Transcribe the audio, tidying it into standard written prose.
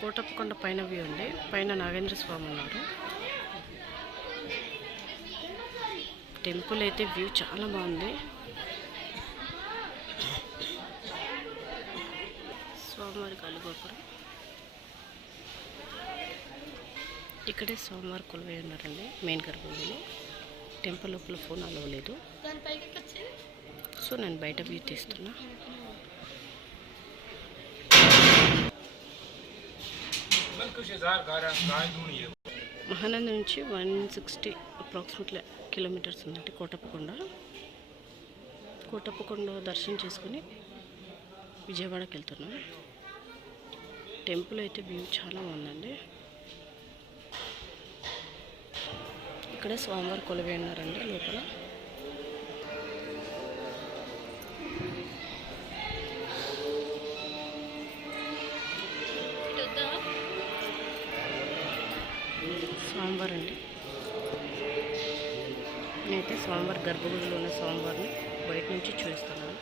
కోటప్పకొండ పైన వ్యూ అండి. పైన నాగేంద్ర స్వామి ఉన్నారు. టెంపుల్ అయితే వ్యూ చాలా బాగుంది. స్వామివారి గాలిగోపురం. ఇక్కడే స్వామివారి కొలువై ఉన్నారండి మెయిన్ గర్భగుడిలో. టెంపుల్ లోపల ఫోన్ అలవలేదు, సో నేను బయట వ్యూ తీస్తున్నా. మహానంది నుంచి 160 అప్రాక్సిమేట్లీ కిలోమీటర్స్ ఉందండి కోటప్పకొండ. కోటప్పకొండ దర్శనం చేసుకుని విజయవాడకి వెళ్తున్నాం. టెంపుల్ అయితే వ్యూ చాలా బాగుందండి. ఇక్కడే స్వామివారి కొలువై ఉన్నారండి లోపల. స్వామివారు అండి. నేనైతే స్వామివారి గర్భగుడిలో ఉన్న స్వామివారిని బయట నుంచి చూస్తున్నాను.